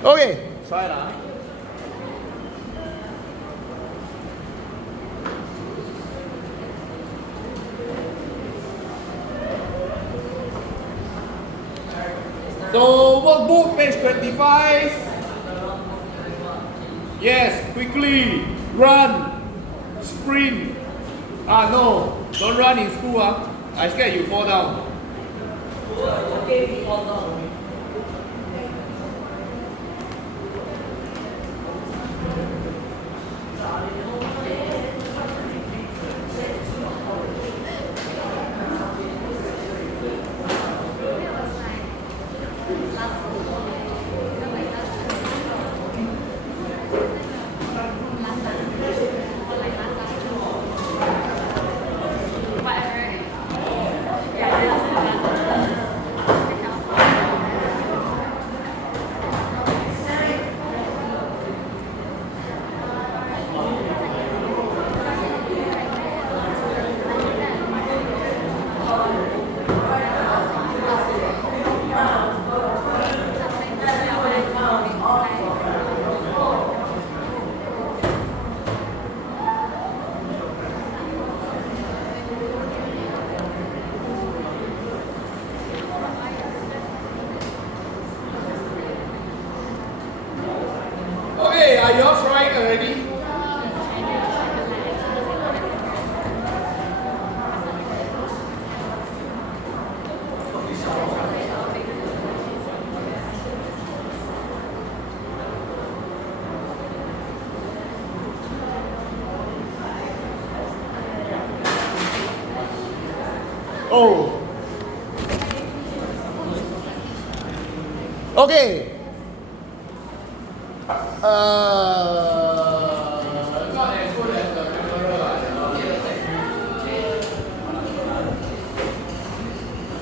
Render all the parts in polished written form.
Okay, try lah. So workbook page 25. Yes, quickly run, sprint. No, don't run in school. I scared you fall down. Okay, fall down. Okay, are you all trying already? Oh. Okay. Not as good as the camera.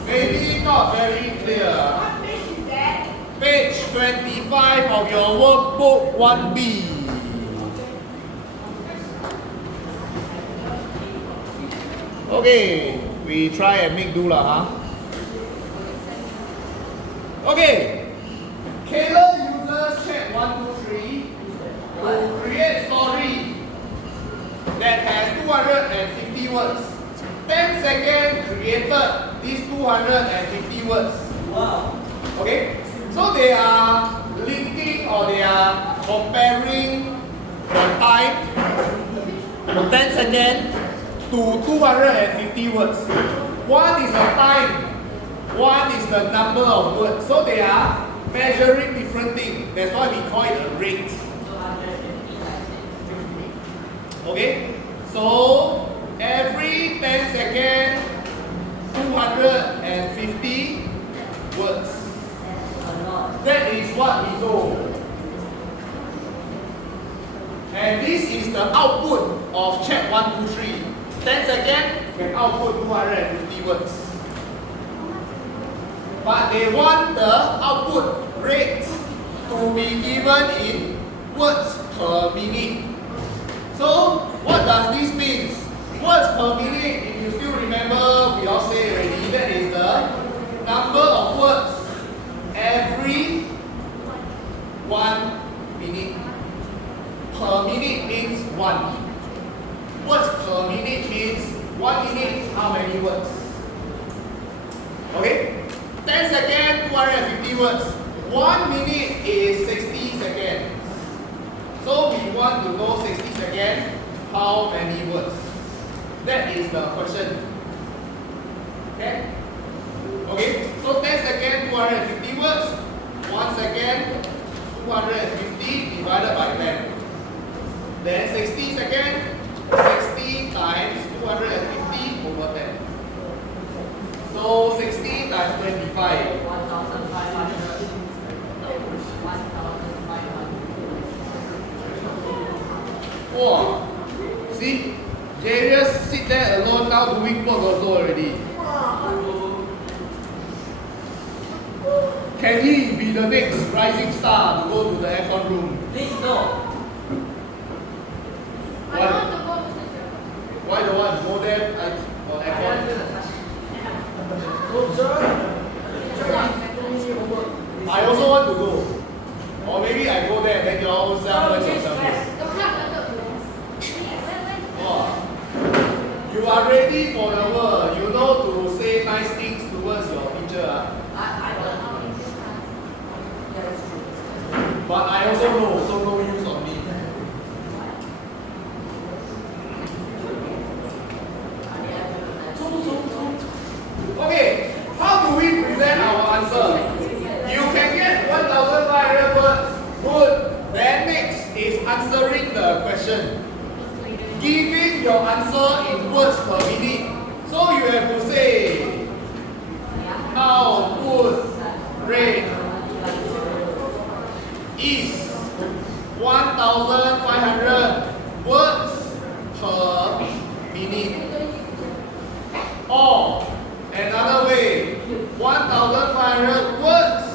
Maybe not very clear. What page is that? Page 25 of your workbook 1B. Okay, we try and make do lah, huh? Okay. Kayla uses chat 123 to create story that has 250 words. 10 seconds created these 250 words. Wow. Okay? So they are linking or they are comparing the time from 10 seconds to 250 words. One is the time, one is the number of words. So they are measuring different things. That's why we call it a rate. Okay? So every 10 seconds, 250 words. That is what we know. And this is the output of chat 123. 10 seconds can output 250 words. But they want the output rate to be given in words per minute. So what does this mean? Words per minute, if you still remember, we all say already, that is the number of words every 1 minute. Per minute means 1. Words per minute means 1 minute, how many words? Okay? 10 seconds, 250 words. 1 minute is 60 seconds. So we want to know 60 seconds, how many words? That is the question. Okay? Okay, so 10 seconds, 250 words. 1 second, 250 divided by 10. Then 60 seconds, 60 times 250 over 10. So 60 times 25. 1,500. Wow. See, Jarius sit there alone now doing work also already. Can he be the next rising star to go to the aircon room? Please no. I don't want to go to the Why don't want to go there for aircon? I also want to go. Or maybe I go there, then you all So self which is yourself. best? Oh. You are ready for the world. You know to say nice things towards your teacher. I don't know. Yeah, that's true. But I also know, so no use on me. Okay, how do we present our answer? You can get 1,500 words. Good. Then next is answering the question. Giving your answer in words per minute. So you have to say, how would rate is 1,500 words per minute. Or another way, 1,500 words.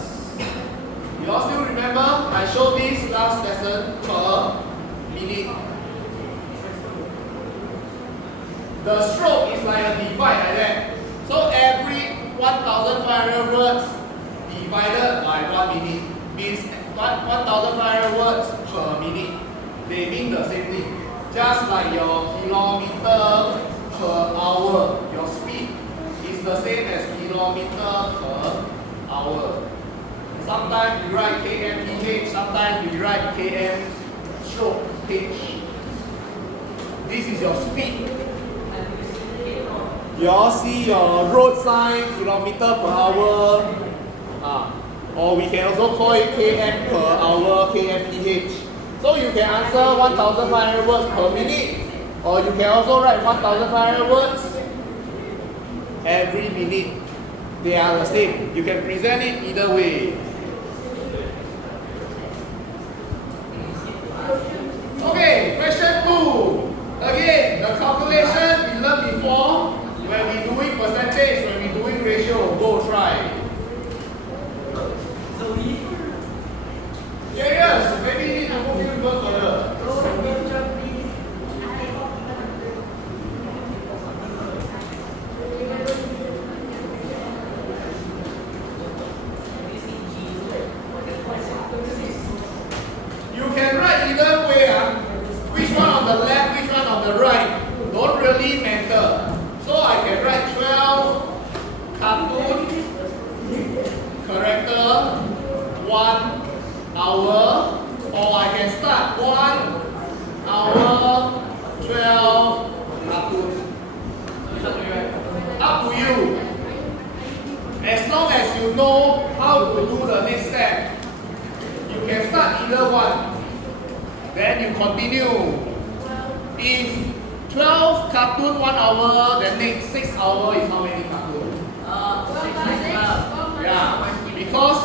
You all still remember? I showed this last lesson per minute. The stroke is like a divide like that. So every 1,500 words divided by 1 minute means 1,500 words per minute. They mean the same thing. Just like your kilometer per hour, your speed is the same as kilometer per hour. Sometimes we write kmph, sometimes we write km stroke h. This is your speed. You all see your road sign, kilometer per hour. Or we can also call it km per hour, kmph. So you can answer 1,500 words per minute. Or you can also write 1,500 words every minute. They are the same. You can present it either way. Okay, question 2. Again, the calculation we learned before. When we doing percentage, when we doing ratio, go try. So we Yes, maybe need to move you go further. You can write either way. Which one on the left, which one on the right. Don't really matter. So I can write 12 cartoon character 1 hour, or I can start 1 hour 12 cartoons. Up to you. As long as you know how to do the next step, you can start either one. Then you continue. If 12 cartoon 1 hour, then next 6 hour is how many cartoon? Yeah, because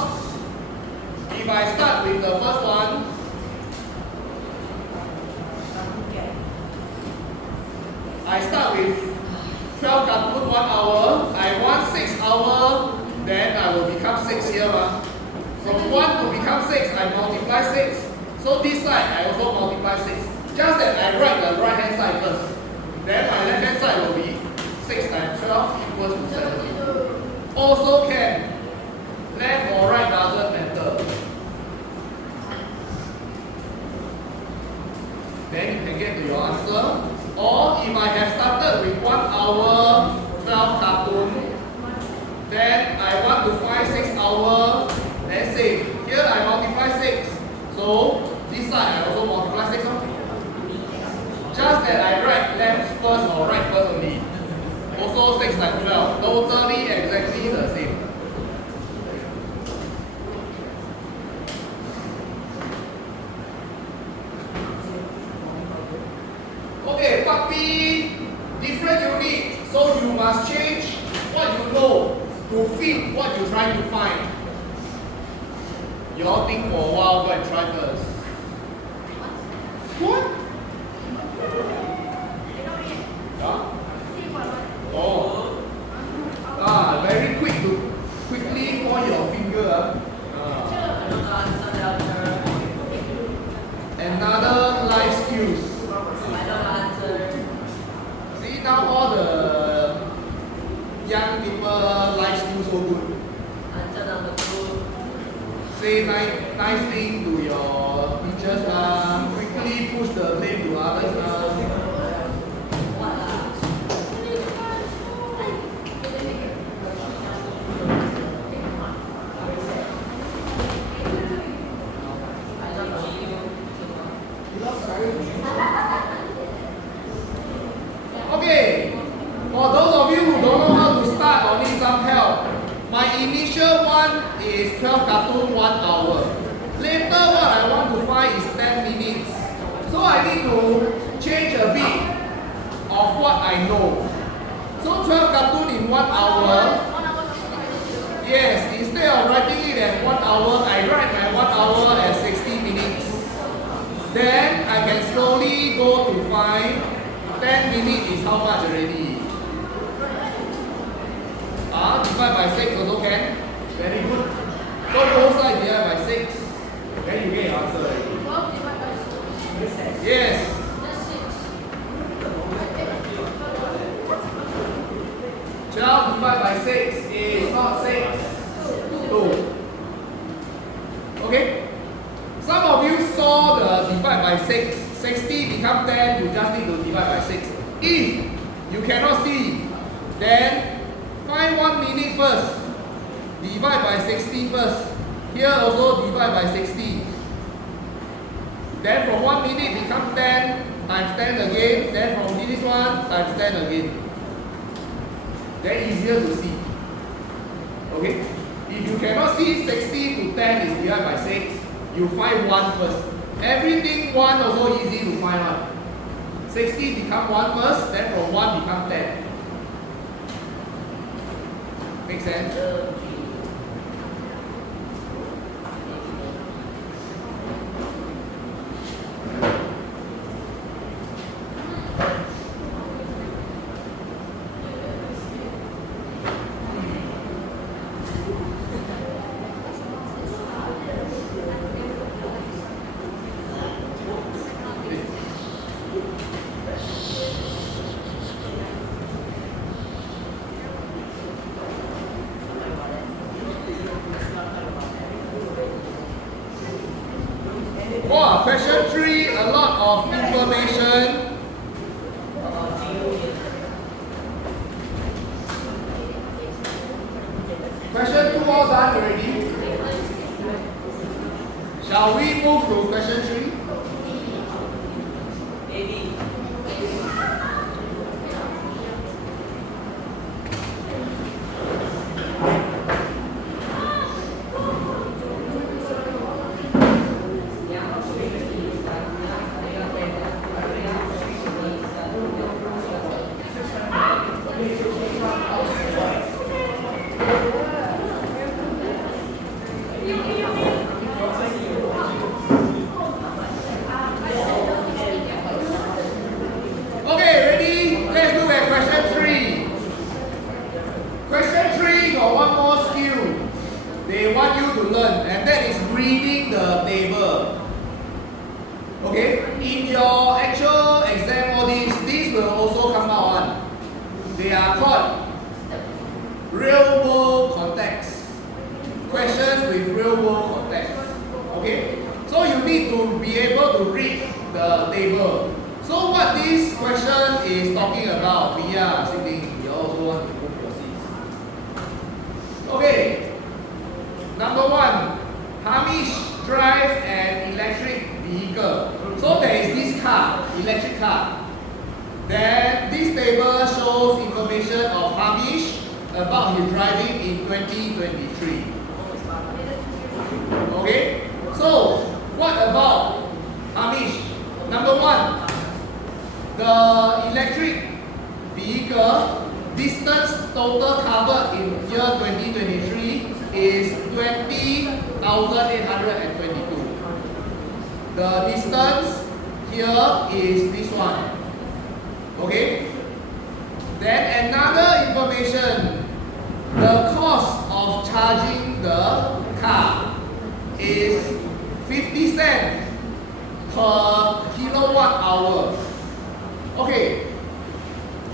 if I start with the first one, I start with 12 cartoon 1 hour, I want 6 hour, then I will become 6 here. From 1 to become 6, I multiply 6. So this side, I also multiply 6. Just that I write the right hand side first. Then my left hand side will be 6 times 12 equals to 70. Also can. Left or right doesn't matter. Then you can get to your answer. Or if I have started with 1 hour 12 cartoon, then I want to find 6 hour. Let's say here I multiply 6. So this side I also multiply 6. Just that I write left first or right first only. Also 6 times 12. Totally exactly the same. Okay, part B, different unit. So you must change what you know to fit what you're trying to find. You all think for a while, go and try first. What? Yeah? Oh. Very quick to quickly point your finger. Another life skills. See now all the young people life skills so good. Say nice thing to 12 cartoon 1 hour. Later what I want to find is 10 minutes. So I need to change a bit of what I know. So 12 cartoon in 1 hour. Yes, instead of writing it as 1 hour, I write my 1 hour as 60 minutes. Then I can slowly go to find 10 minutes is how much already? Divide by 6 also can. Very good. So both sides divide by 6. Then you get your answer already. Yes. 12 divided by 6 is not 6. 2. Okay? Some of you saw the divide by 6. 60 become 10, you just need to divide by 6. If you cannot see, then find 1 minute first. Divide by 60 first. Here also divide by 60. Then from 1 minute become 10 times 10 again. Then from this one times 10 again. Then easier to see. Okay? If you cannot see 60 to 10 is divided by 6, you find 1 first. Everything 1 also easy to find out. 60 become 1 first, then from 1 become 10. Make sense? Wow, question 3, a lot of information. Question 2 all done already. Shall we move to question 3? They want you to learn, and that is reading the table. Okay? In your actual exam audits, these will also come out on. They are called real world context. Questions with real world context. Okay? So you need to be able to read the table. So what this question is talking about, Mia, Sydney, you also want to move your seats. Okay. Number 1, Hamish drives an electric vehicle. So there is this car, electric car. Then this table shows information of Hamish about his driving in 2023. Okay? So, what about Hamish? Number 1, the electric vehicle distance total covered in year 2023 is 20,822. The distance here is this one. Okay? Then another information, the cost of charging the car is 50 cents per kilowatt hour. Okay,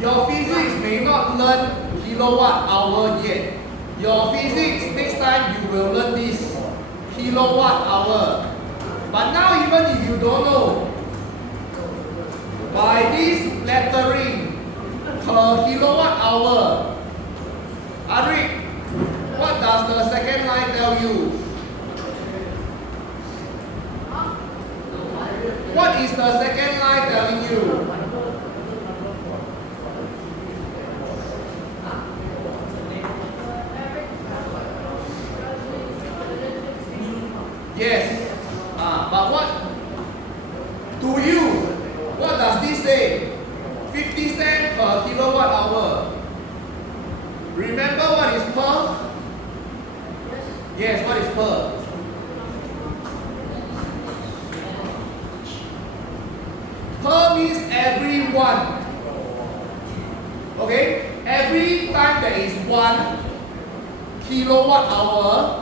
your physics may not learn kilowatt hour yet. Your physics, next time you will learn this kilowatt hour. But now even if you don't know, by this lettering per kilowatt hour, Arik, what does the second line tell you? What is the second line telling you? But what to you, what does this say? 50 cents per kilowatt hour. Remember what is per? Yes, what is per? Per means every one. Okay? Every time there is 1 kilowatt hour,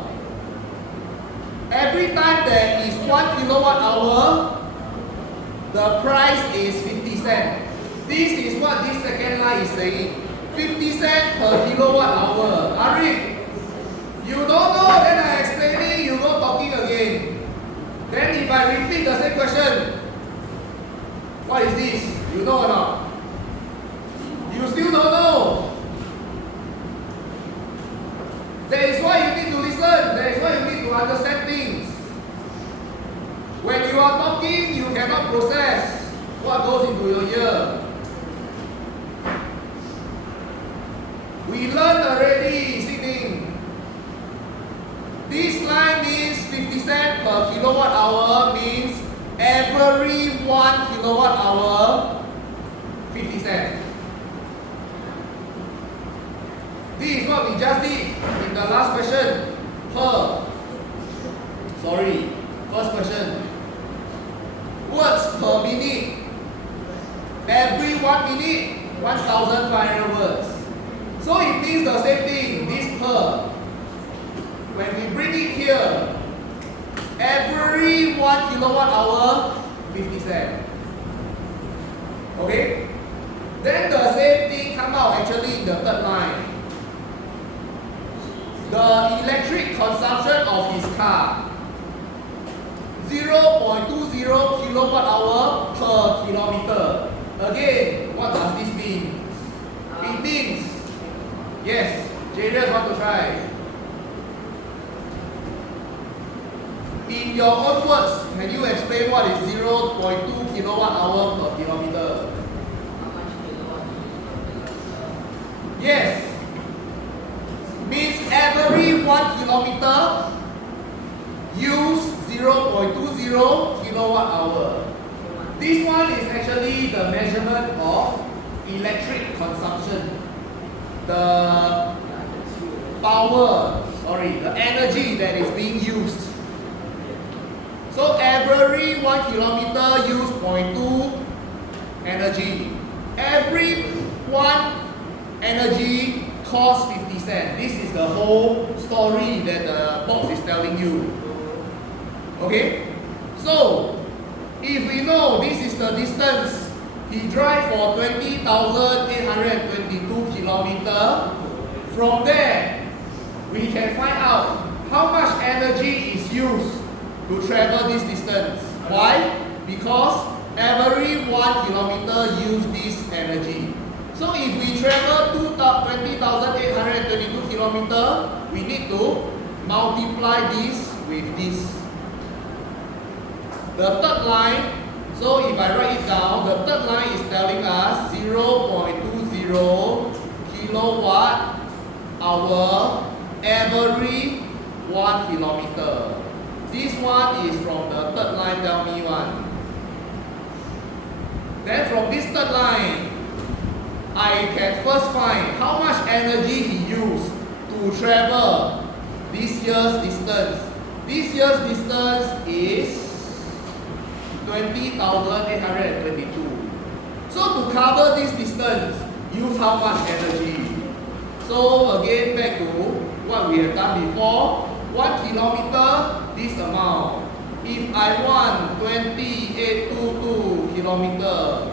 every time there is 1 kilowatt hour, the price is 50 cents. This is what this second line is saying. 50 cents per kilowatt hour. Arik, you don't know, then I explaining, you go talking again. Then if I repeat the same question, what is this? You know or not? You still don't know. That is why you need to listen. That is why you need to understand things. When you are talking, you cannot process what goes into your ear. We learned already, Sydney. This line means 50 cents per kilowatt hour means every 1 kilowatt hour, 50 cents. This is what we just did in the last question. First question. Words per minute. Every 1 minute, 1,500 words. So it means the same thing, this per. When we bring it here, every 1 kilowatt hour, 50 cents. Okay? Then the same thing come out actually in the third line. The electric consumption of his car, 0.20 kilowatt hour per kilometer. Again, what does this mean? It means, yes, Jarius want to try. In your own words, can you explain what is 0.2 kilowatt hour per kilometer? Yes. Means every 1 kilometer use 0.20 kilowatt hour. This one is actually the measurement of electric consumption. The energy that is being used. So every 1 kilometer use 0.2 energy. Every 1 energy costs 50 cents. This is the whole story that the box is telling you. Okay? So, if we know this is the distance, he drive for 20,822 kilometers. From there, we can find out how much energy is used to travel this distance. Why? Because every 1 kilometer use this energy. So if we travel 20,822 kilometers, we need to multiply this with this. The third line, so if I write it down, the third line is telling us 0.20 kilowatt hour every 1 kilometer. This one is from the third line, tell me one. Then from this third line, I can first find how much energy he used to travel this year's distance. This year's distance is 20,822. So to cover this distance, use how much energy? So again, back to what we have done before. 1 kilometer, this amount. If I want 2822 kilometer,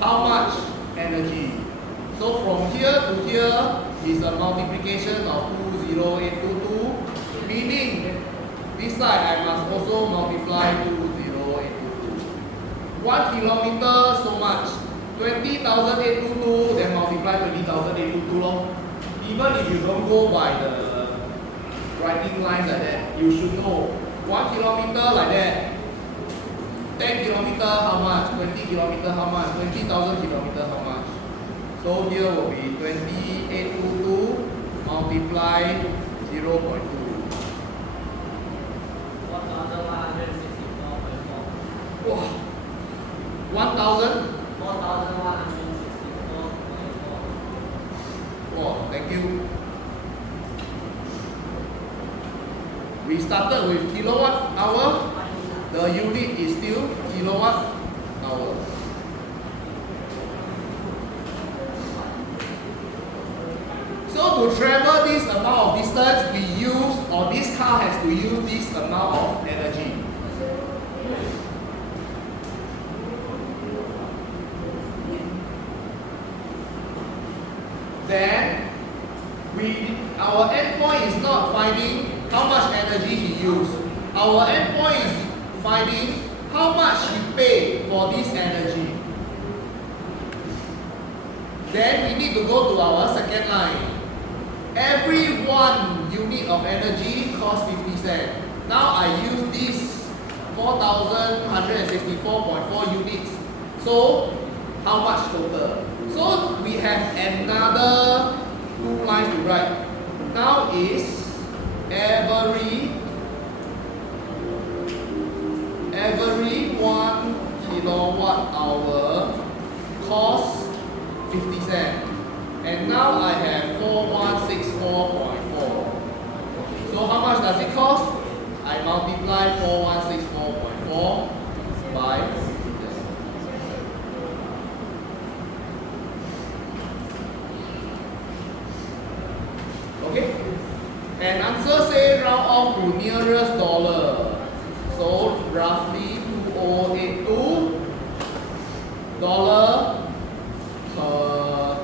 how much energy? So from here to here is a multiplication of 20822, meaning this side I must also multiply 20822. 1 kilometer, so much. 20,822, then multiply 20,822 long. Even if you don't go by the writing lines like that, you should know 1 kilometer like that. 10 kilometer how much? 20 kilometer how much? 20,000 kilometer how much? So here will be 2822 multiply 0.2. 1,164. 1,000? 4,164.4. Oh, thank you. We started with kilowatt hour. The unit is still kilowatt hour. So to travel this amount of distance, we use, or this car has to use this amount of energy. Then, our endpoint is not finding how much energy he used. Our endpoint is finding how much he paid for this energy. Then we need to go to our second line. Every 1 unit of energy costs 50 cents. Now I use this 4,164.4 units. So how much total? So we have another 2 lines to write. Now is every 1 kilowatt hour costs 50 cents. And now I have 4164.4. So how much does it cost? I multiply 4164.4 by 50 cents. Okay? And answer say round off to nearest dollar. So roughly 2082 dollar per,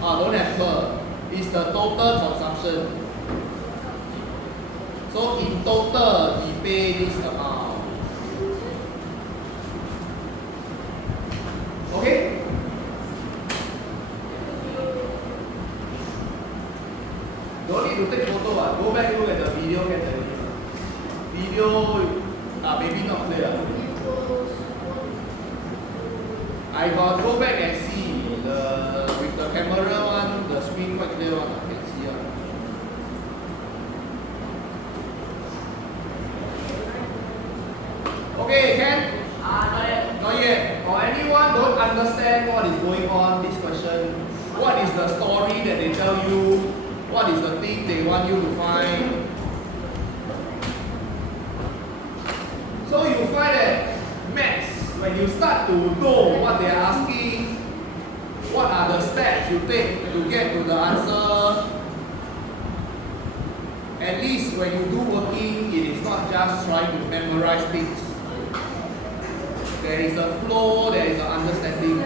don't have per, is the total consumption. So in total he pay this amount. Okay? Don't need to take photo. Go back look at the video, can tell you. Video maybe not clear. I got go back and see with the camera one, the screen quite clear one. I can see. Okay, can? Not yet. Or anyone don't understand what is going on this question? What is the story that they tell you? What is the thing they want you to find? So you find that maths, when you start to know what they are asking, what are the steps you take to get to the answer, at least when you do working, it is not just trying to memorize things. There is a flow, there is an understanding.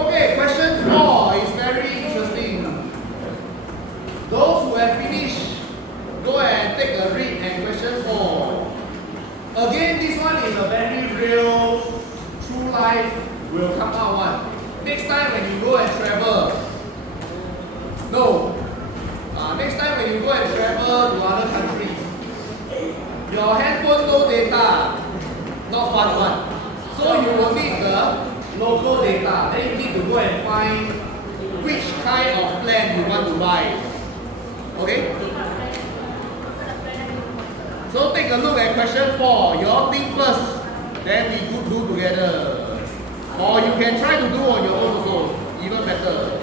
Okay, question 4 is very interesting. Those who have finished, go and take a read and question 4. Again, this one is a very real, true life will come out one. Next time when you go and travel, next time when you go and travel to other countries, your handphone no data, not fun one. So you will need the local data. Then you need to go and find which kind of plan you want to buy. Okay? So take a look at question 4. You all think first, then we could do together. Or you can try to do on your own also, even better.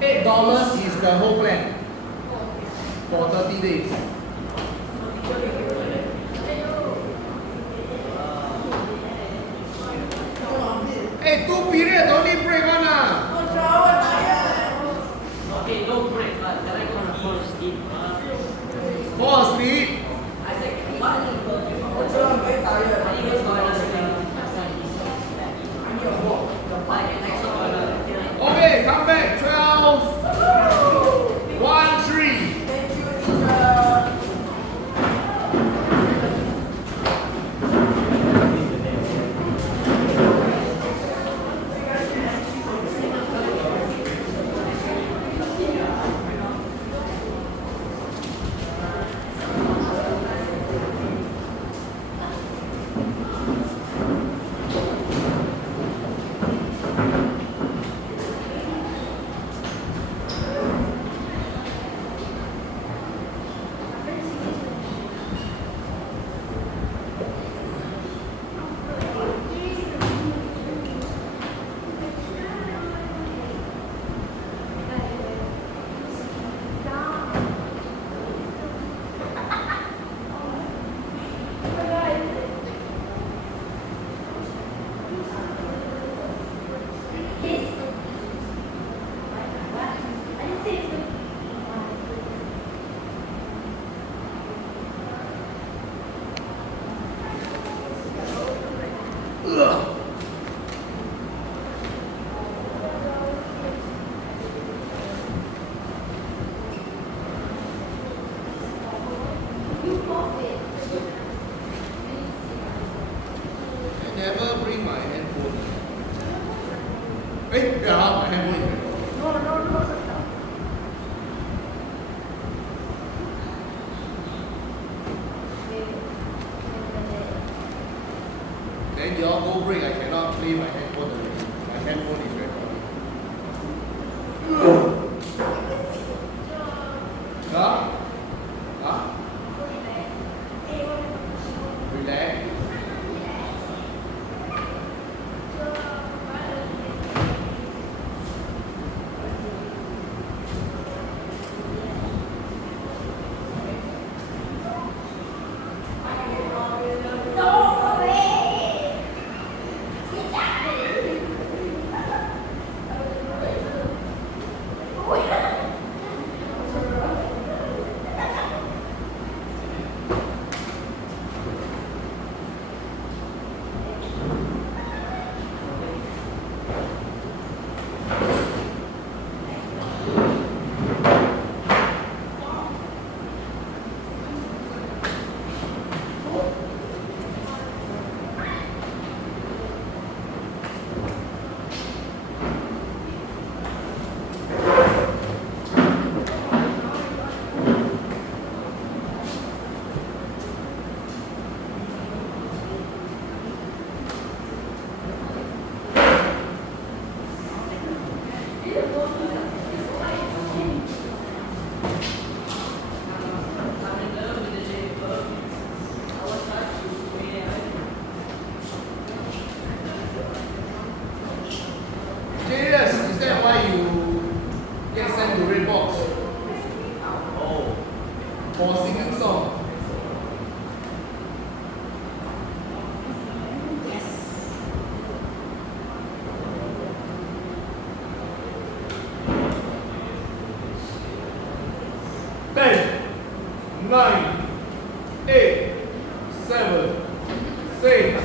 $8 is the whole plan for 30 days. Hey, 2 period only break one. my handphone is recording. No. Then you all go break, I cannot play my handphone already. My handphone is recording. Huh? Huh? Relax. Is that why you get sent to Red Box? Oh. For singing song? Yes. Ten, 9, 8, 7, 6.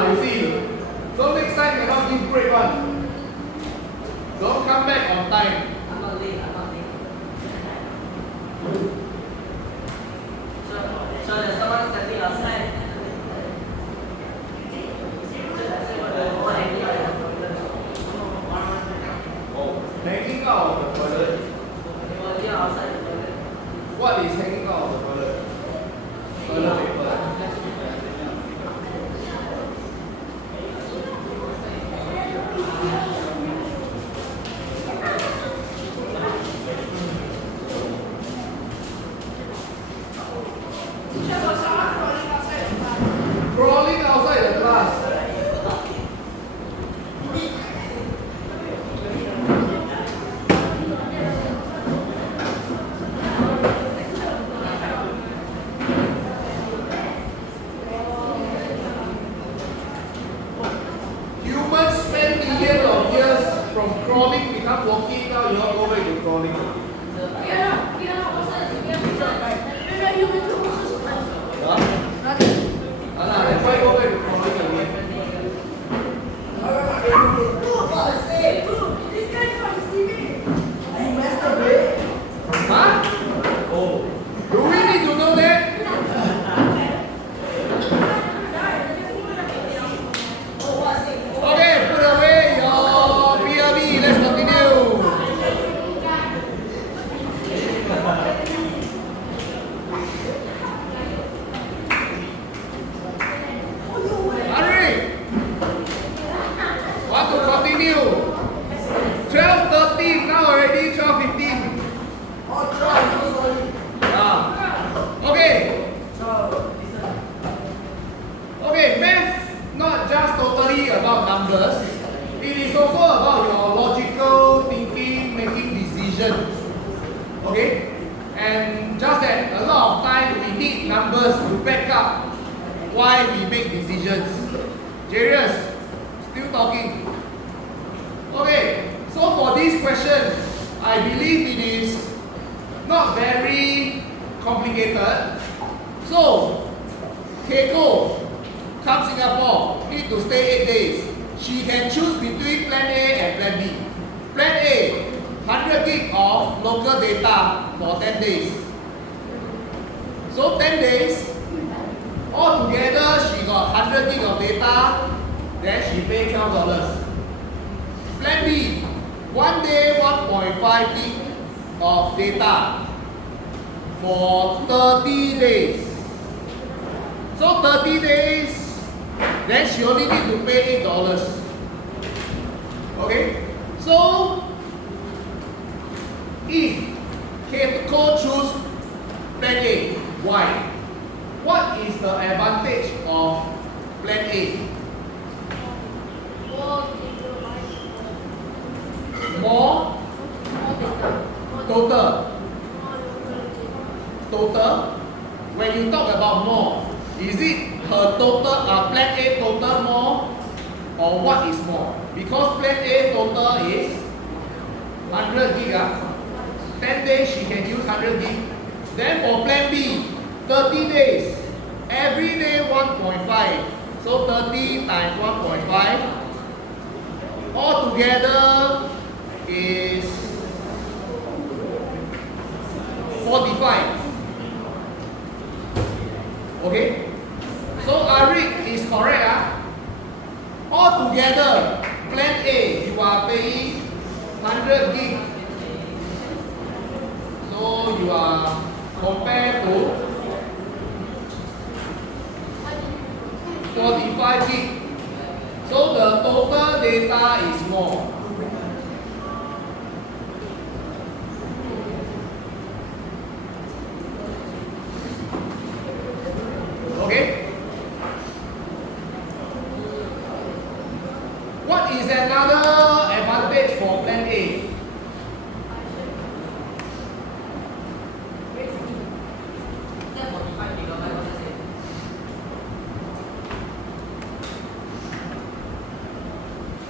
You see. So next time cannot give break one. Don't come back on time. I'm not late. So there's someone standing outside. Hanging out of the toilet. Outside. What is hanging out of the toilet? Toilet paper. Crawling outside the class. Humans spend millions of years from crawling become walking, now you all go back to crawling. Huh? That's why go back to crawling again. Huh? Do we need to know that? Okay, put away your PLB. Let's continue. Hurry. Want to continue? 12:13 now already. 12:15. Okay. Okay, math not just totally about numbers. It is also about your logical thinking, making decisions. Okay? And just that a lot of time we need numbers to back up why we make decisions. Jarius, still talking. Okay, so for this question, I believe it is not very complicated. So, Keiko come Singapore, need to stay 8 days. She can choose between plan A and plan B. Plan A, 100 gig of local data for 10 days. So 10 days, Altogether, she got 100 gig of data, then she paid $12. Plan B, one day 1.5 gig of data for 30 days. So 30 days, then she only need to pay $8. Okay? So, if Keiko choose plan A, why? What is the advantage of plan A? More total. Total. When you talk about more, is it her total, plan A total more, or what is more? Because plan A total is 100 gig. 10 days she can use 100 gig. Then for plan B, 30 days, every day 1.5. So 30 times 1.5. Altogether is 45. Okay? So Arik is correct. Altogether, plan A, you are paying 100 gig. So you are compared to 45 gig. So the total data is more. Okay? What is another advantage for plan A?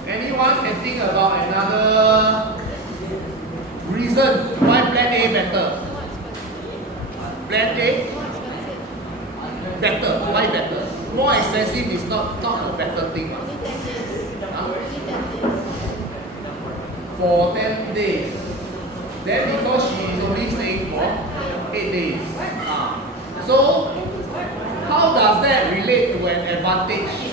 Anyone can think about another reason why plan A better? Plan A better. Why better? More expensive is not a better thing. For 10 days. Then because she is only staying for 8 days. So how does that relate to an advantage?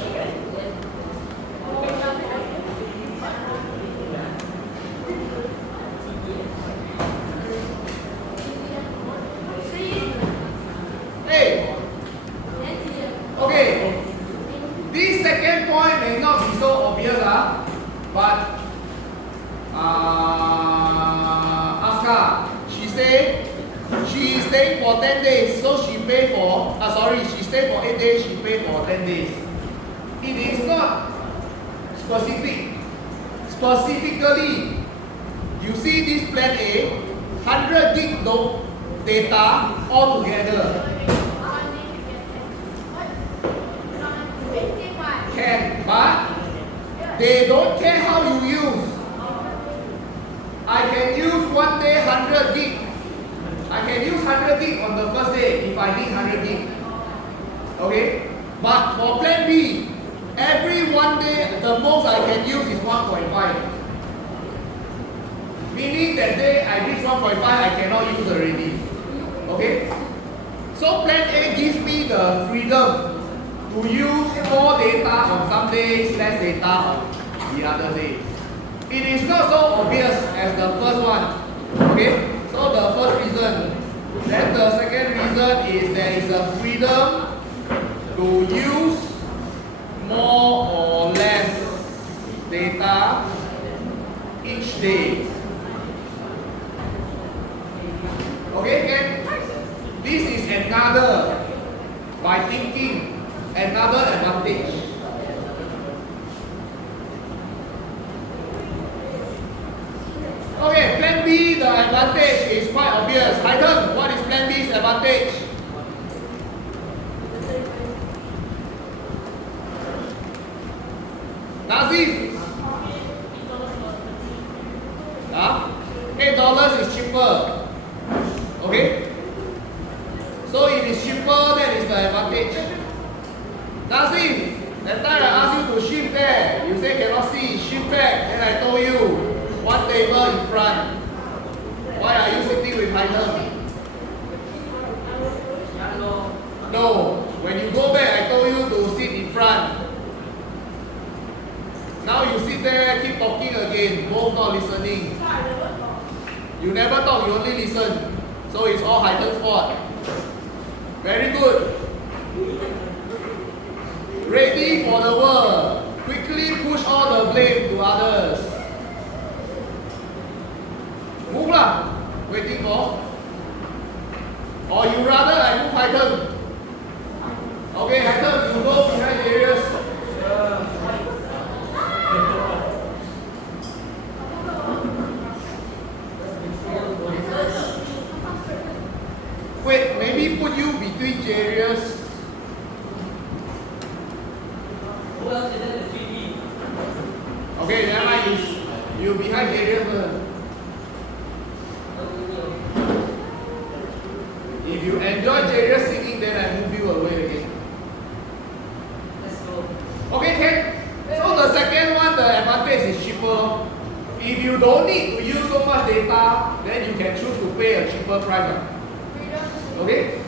Okay, this second point may not be so obvious, but Aska, she said she is staying for 10 days, so she paid for, she stayed for 8 days, she paid for 10 days. It is not specific. Specifically, you see this plan A, 100 gig data altogether. Can, but they don't care how you use. I can use one day 100 gig. I can use 100 gig on the first day if I need 100 gig. Okay? But for plan B, every one day the most I can use is 1.5. Meaning that day I reach 1.5, I cannot use already. Okay? So plan A gives me the freedom to use more data on some days, less data on the other days. It is not so obvious as the first one. Okay? So the first reason. Then the second reason is there is a freedom to use more or less data each day. Okay, then this is another, by thinking, another advantage. Okay, plan B, the advantage is quite obvious. Haydn, what is plan B's advantage? Nazif? $8 is cheaper. Okay? So it is cheaper, that is the advantage. Nazif, that time I asked you to shift there. You say cannot see, shift back. Then I told you, one table in front. Why are you sitting with Haydn? No. When you go back, front. Now you sit there, keep talking again, both not listening. You never talk, you only listen. So it's all Haiten's fault. Very good. Ready for the work. Quickly push all the blame to others. Move lah. Waiting for. Or you rather I move Haiten. Okay, Haiten, you go behind Darius. Wait, maybe put you between Darius. Who else is in the 3D? Okay, never mind. You behind Darius first. If you enjoy Darius singing, then I move you away again. Let's go. Okay, Ken. So the second one, the advantage is cheaper. If you don't need to use so much data, then you can choose to pay a cheaper price. Okay?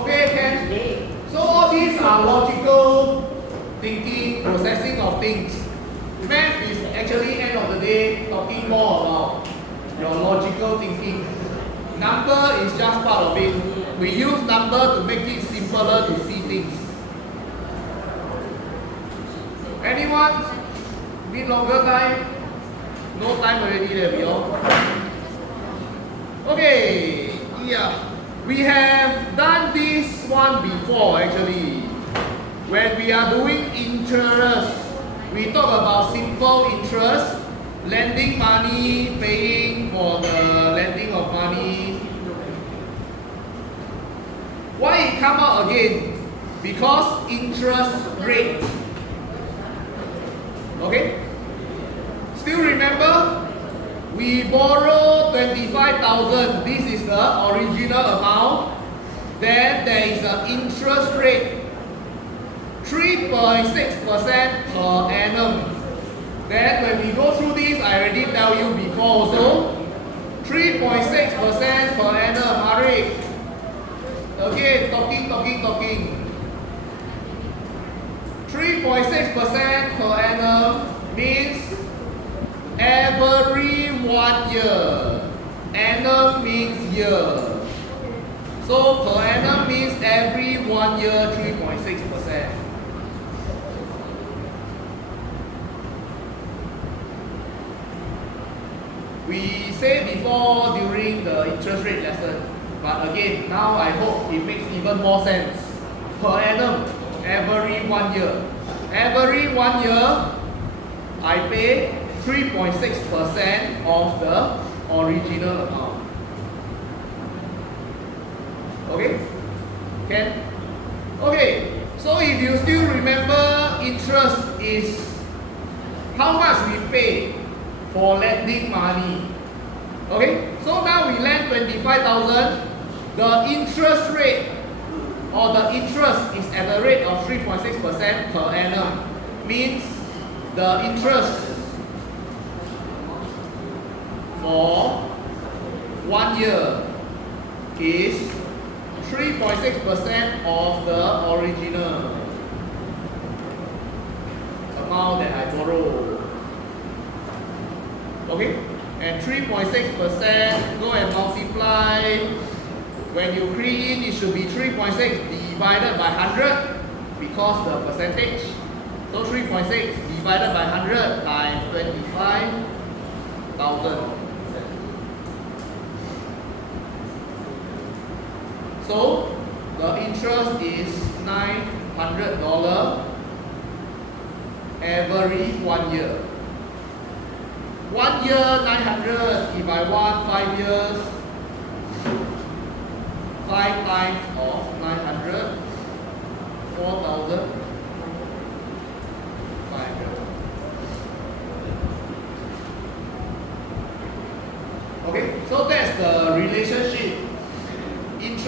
Okay, Ken. So all these are logical thinking, processing of things. Math is actually, end of the day, talking more about your logical thinking. Number is just part of it. We use number to make it simpler to see things. Anyone? Need longer time? No time already there, we all. Okay, yeah. We have done this one before actually. When we are doing interest, we talk about simple interest, lending money, paying for the lending of money. Why it come out again? Because interest rate. Okay? Still remember? We borrow 25,000. This is the original amount. Then there is an interest rate. 3.6% per annum. Then when we go through this, I already tell you before also. 3.6% per annum, Arik. Again, talking. 3.6% per annum means every 1 year. Annum means year. So per annum means every 1 year 3.6%. We said before during the interest rate lesson, but again, now I hope it makes even more sense. Per annum, every 1 year. Every 1 year, I pay 3.6% of the original amount. Okay? Can? Okay, so if you still remember, interest is how much we pay for lending money. Okay, so now we lend 25,000. The interest rate or the interest is at the rate of 3.6% per annum. Means the interest for 1 year is 3.6% of the original amount that I borrow. Okay? And 3.6%, go and multiply. When you key in, it should be 3.6 divided by 100 because the percentage. So 3.6 divided by 100 times 25,000. So the interest is $900 every 1 year. 1 year 900. If I want 5 years, 5 times of 900, 4,500.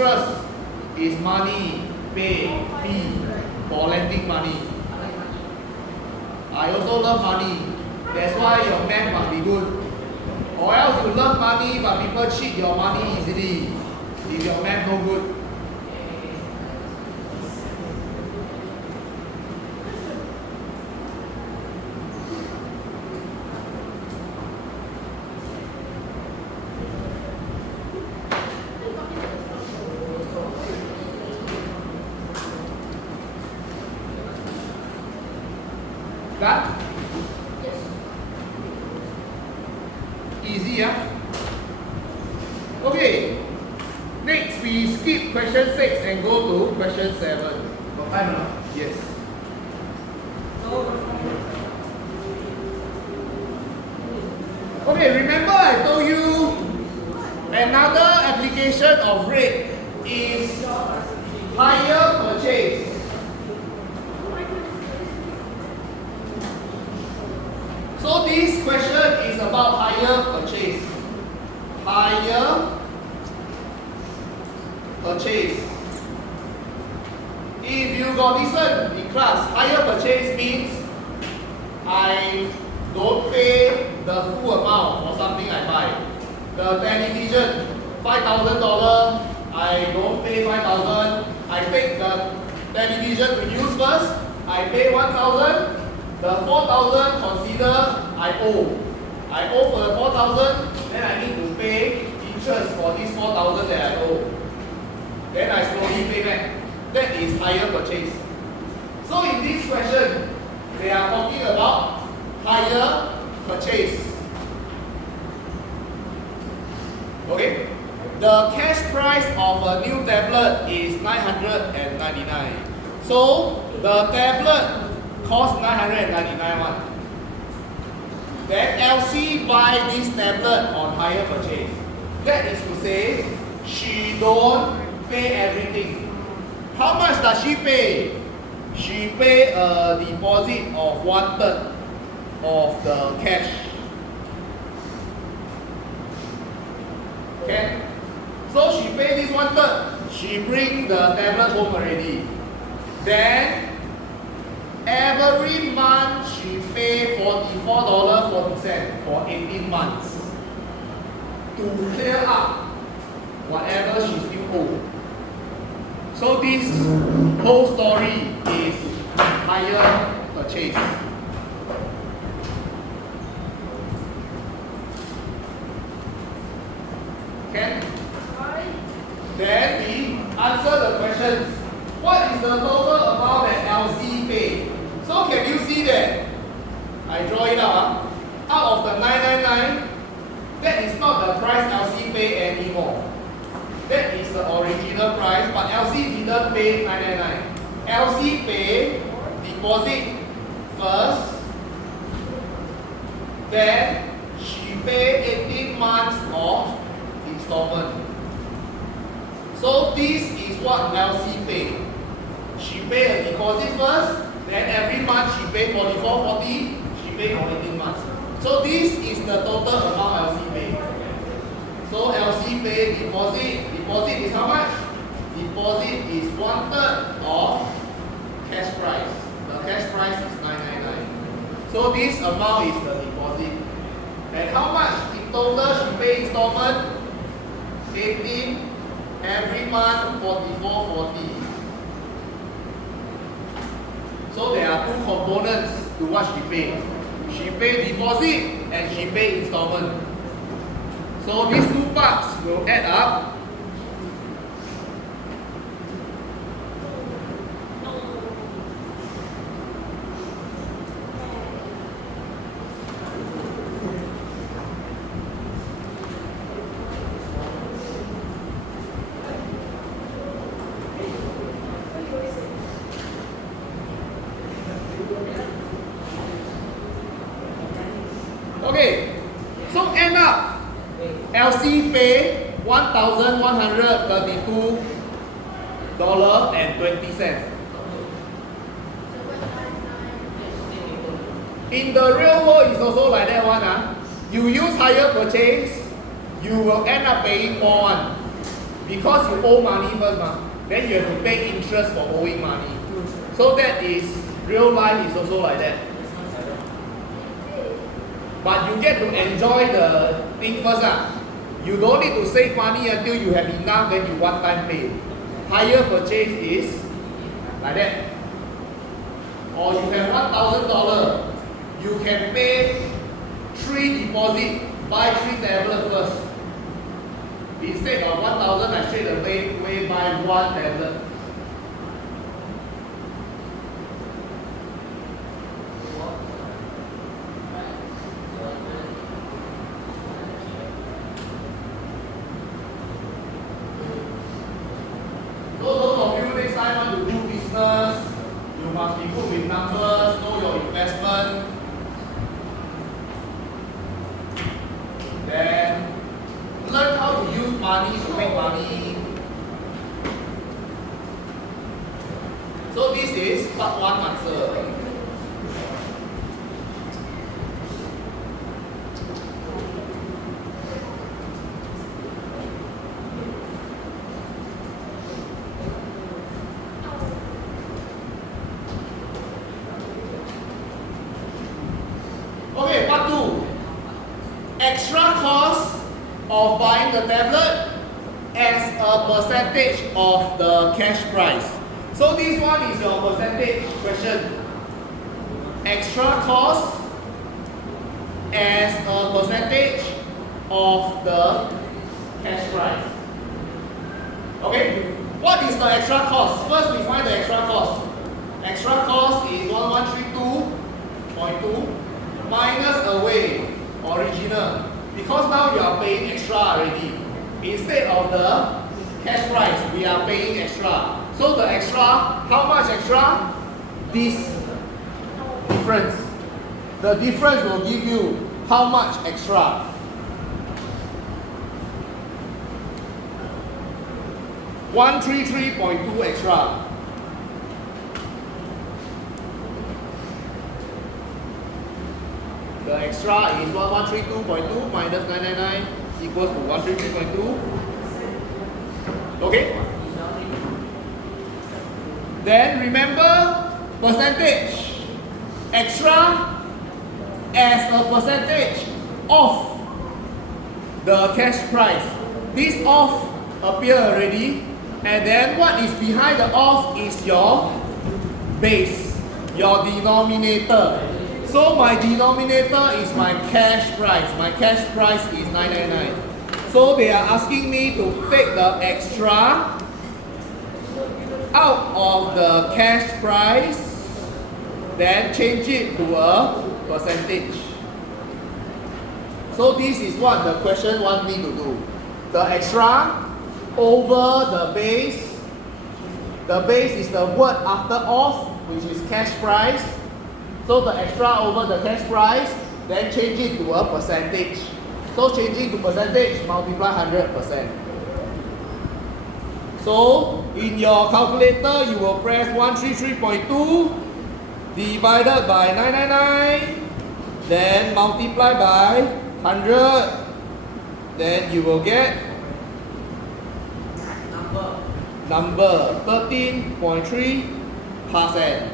interest is money, pay, fee for lending money. I also love money. That's why your math must be good. Or else you love money but people cheat your money easily. If your math no good. Done? Easy, yeah? Okay. Next, we skip question 6 and go to question 7. Got time or not? Yes. Okay, remember I told you another application of rate is hire purchase. So this question is about hire purchase. Hire purchase. If you got listen in class, hire purchase means I don't pay the full amount for something I buy. The television, $5,000, I don't pay 5,000. I take the television to use first, I pay 1,000. The 4,000 consider I owe. I owe for the 4,000, then I need to pay interest for this 4,000 that I owe. Then I slowly pay back. That is hire purchase. So in this question, they are talking about hire purchase. Okay? The cash price of a new tablet is 999. So the tablet cost 999 one. Then LC buy this tablet on hire purchase. That is to say, she don't pay everything. How much does she pay? She pay a deposit of 1/3 of the cash. Okay? So she pay this 1/3. She bring the tablet home already. Then every month she pay $44.40 for 18 months to clear up whatever she still owe. So this whole story is hire purchase. Okay? Then we answer the questions. What is the total amount that LC pay? So can you see that? I draw it out. Out of the 999, that is not the price LC pay anymore. That is the original price, but LC didn't pay 999. LC pay deposit first, then she pay 18 months of installment. So this is what LC pay. She pay a deposit first, then every month she pay $44.40, she pay for 18 months. So this is the total amount LC pay. So LC pay deposit. Deposit is how much? Deposit is 1/3 of cash price. The cash price is 999. So this amount is the deposit. And how much in total she pay installment? 18. Every month $44.40. So there are two components to what she pay. She pay deposit and she pay installment. So these two parts will add up. Okay, so end up, LC pay $1,132.20. In the real world, it's also like that one. You use hire purchase, you will end up paying more one. because you owe money first, then you have to pay interest for owing money. So that is, real life is also like that. But you get to enjoy the thing first. You don't need to save money until you have enough, then you one time pay. Hire purchase is like that. Or you have $1,000, you can pay 3 deposit, buy 3 tablets first. Instead of 1,000, I straight away buy 1 tablet. So those of you next time want to do business, you must be good with numbers, know your investment. Then learn how to use money to make money. So this is part 1 answer. Okay, part 2. Extra cost of buying the tablet as a percentage of the cash price. So this one is your percentage question. Extra cost as a percentage of the cash price. Okay, what is the extra cost? First we find the extra cost. Extra cost is 1132.2 minus away original, because now you are paying extra already. Instead of the cash price, we are paying extra. So the extra, how much extra? This difference. The difference will give you how much extra. $133.2 extra. The extra is 1132.2 minus 999 equals to 133.2. Okay? Then remember percentage. Extra as a percentage of the cash price. This off appear already. And then what is behind the off is your base, your denominator. So my denominator is my cash price. My cash price is 999. So they are asking me to take the extra out of the cash price, then change it to a percentage. So this is what the question wants me to do. The extra over the base. The base is the word after off, which is cash price. So the extra over the cash price, then change it to a percentage. So changing to percentage, multiply 100%. So in your calculator, you will press 133.2 divided by 999, then multiply by 100, then you will get number 13.3%.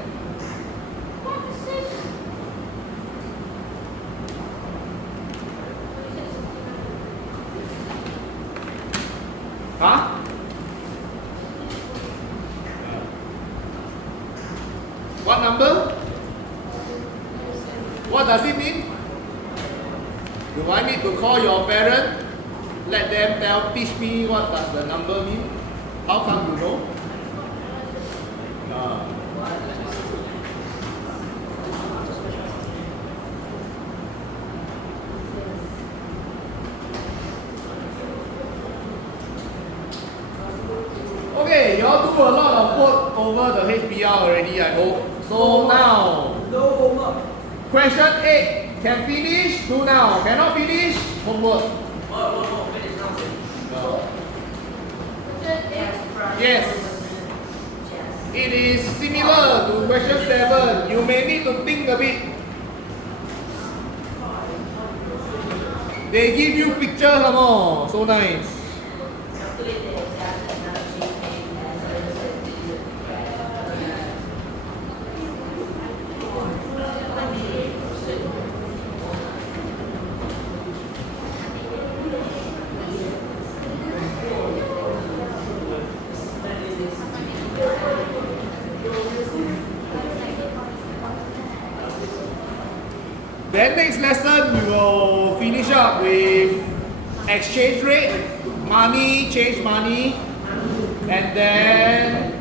Huh? What number? What does it mean? Do I need to call your parent? Let them teach me what does the number mean? How come you know? No. Okay, you all do a lot of work over the HBR already, I hope. So now, No homework. question 8. Can finish? Do now. Cannot finish? Homework. Finish now. No. Yes. It is similar to question 7. You may need to think a bit. They give you picture some more. So nice. Then next lesson we will finish up with exchange rate, money, change money, and then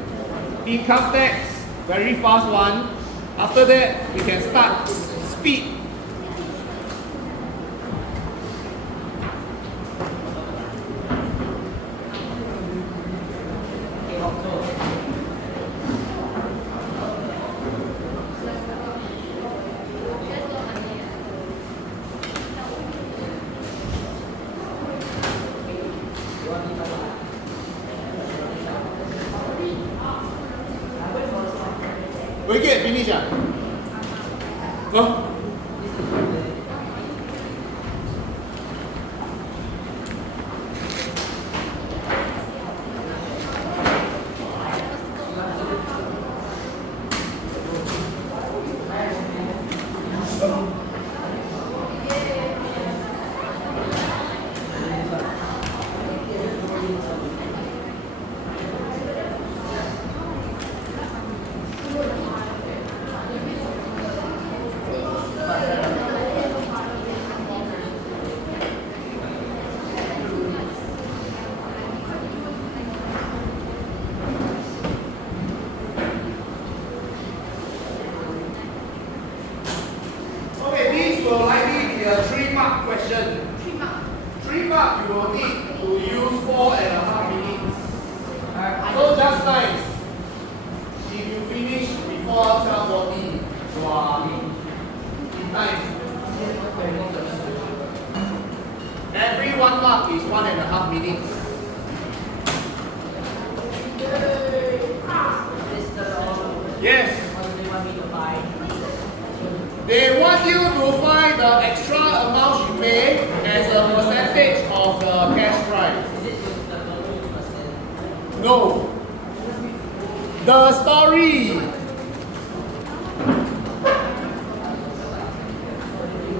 income tax, very fast one. After that we can start speed. We get finish ah? Go. Will likely be a 3-mark question. 3 mark you will need to use 4.5 minutes. So just nice. If you finish before 12:40, you are in time. Every 1 mark is 1.5 minutes. Yes. They want you to find the extra amount you pay as a percentage of the cash price. No. The story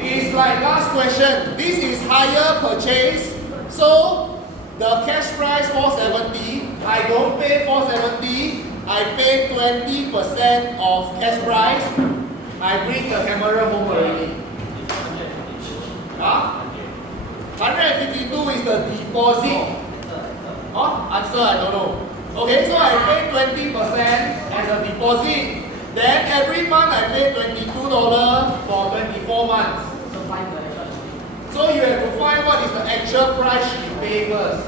is like last question. This is higher purchase. So the cash price 470. I don't pay 470. I pay 20% of cash price. I bring the camera home already. Huh? 152 is the deposit. Huh? Answer I don't know. Okay, so I pay 20% as a deposit. Then every month I pay $22 for 24 months. So you have to find what is the actual price you pay first.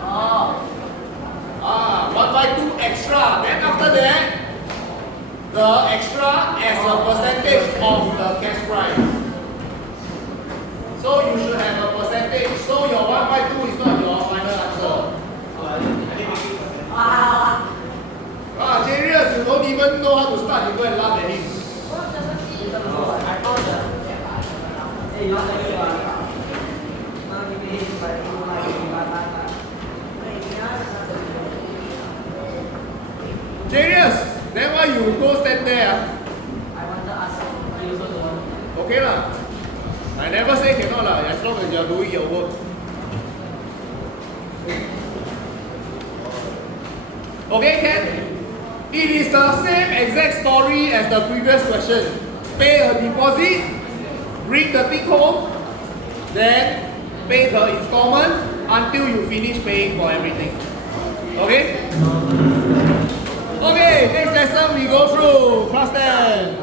152 extra. Then after that, the extra as a percentage of the cash price. So you should have a percentage. So your 152 is not your final answer. Jarius, you don't even know how to start, you go and laugh at him. Jarius, then why you go stand there? I want to ask you also don't want. Okay lah. I never say cannot lah, as long as you are doing your work. Okay, Ken? It is the same exact story as the previous question. Pay a deposit, bring the thing home, then pay the installment until you finish paying for everything. Okay? Okay, next lesson we go through class 10.